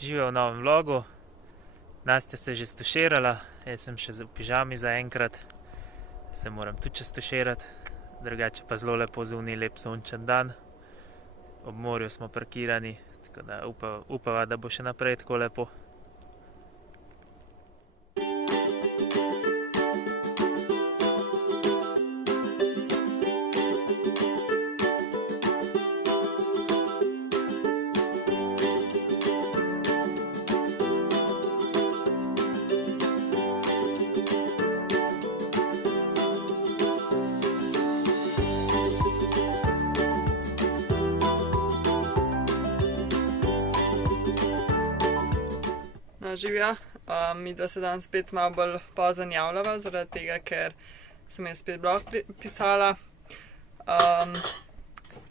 Živijo v novem vlogu. Nastja se je že stuširala, jaz sem še v pižami zaenkrat. Se moram tudi še stuširati, drugače pa zelo lepo zunaj, lep sončen dan. Ob morju smo parkirani, tako da upava, da bo še naprej tako lepo. Živja, midva se danes spet malo bolj pozno javljava, zaradi tega, ker sem jaz spet blog pisala.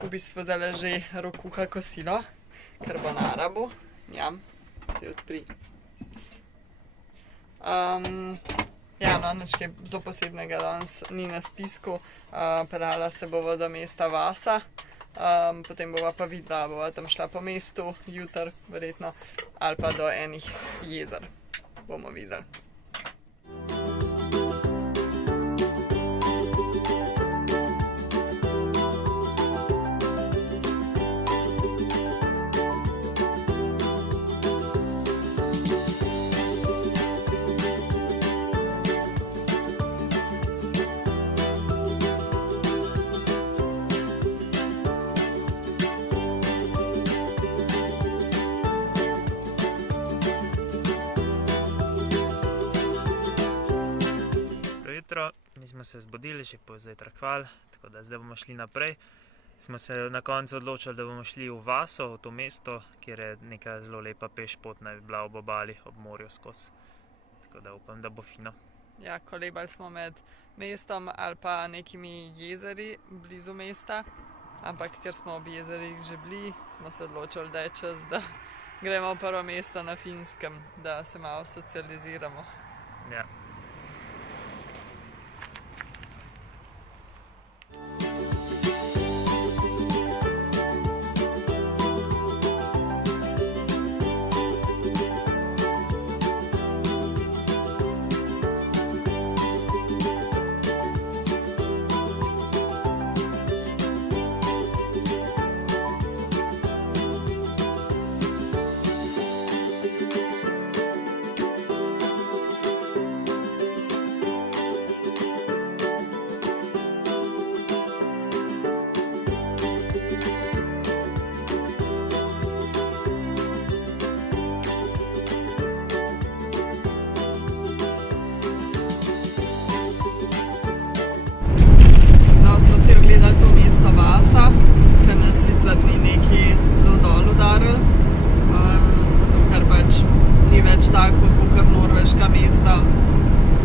V bistvu zdaj že rokuha kosilo, ker bo na Arabu. Ja, ti odpri. Nič kaj zelo posebnega danes ni na spisku. Peljala se bova do mesta Vasa. Potem bova pa videla, bova tam šla po mestu, jutri verjetno, ali pa do enih jezer. Bomo videli. Mi smo se zbudili, že pozajtrkvali, tako da zdaj bomo šli naprej. Smo se na koncu odločili, da bomo šli v Vaso, v to mesto, kjer je neka zelo lepa pešpot, naj bi bila ob obali, ob morju skozi. Tako da upam, da bo fino. Ja, kolebali smo med mestom ali pa nekimi jezeri blizu mesta, ampak ker smo ob jezerih že bili, smo se odločili, da je čas, da gremo v prvo mesto na Finskem, da se malo socializiramo. Ja. Vasa, ker nas sicer ni neki zelo dol udaril, zato ker pač ni več tako kakor norveška mesta,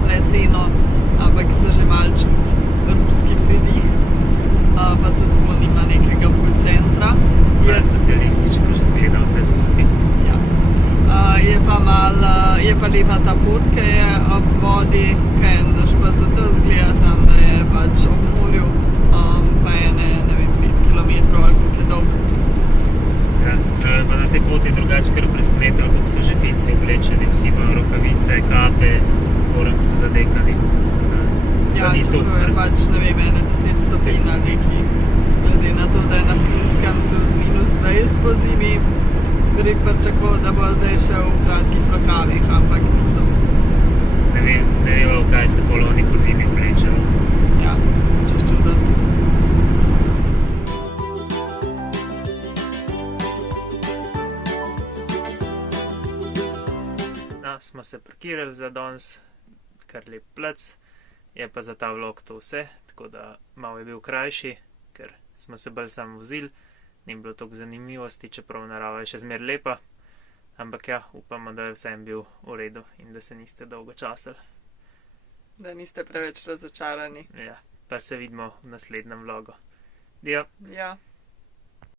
leseno, ampak se že malo čuti ruski pridih, pa tudi tako nima nekega ful centra. Je socialistično že zgleda vse skupaj. Ja. Je pa lepa ta pot, ki je ob vodi, kaj naš pa se to zgleda, sam da je pač ob morju, pa je ne vem, 5 kilometrov ali koliko je dolg. Ja, pa na tej poti drugače kar presenetilo, kako so že Finci oblečeni, vsi imajo rokavice, kape, orang so zadekani. Ja, čeprav je pač, ne vem, 10 stopinj ali neki, glede na to, da je na Finskem tudi -20 po zimi, bi pričakoval, da bo zdaj še v kratkih rokavih, ampak nisem. Ne vemo, kaj se bolj oni po zimi oblečejo. Ja, čez čudo. Smo se parkirali za danes, kar lep plac, je pa za ta vlog to vse, tako da malo je bil krajši, ker smo se bolj samo vozili, ni bilo toliko zanimivosti, čeprav narava je še zmer lepa, ampak ja, upamo, da je vsem bil v redu in da se niste dolgo časili. Da niste preveč razočarani. Ja, pa se vidimo v naslednjem vlogu. Dio. Ja.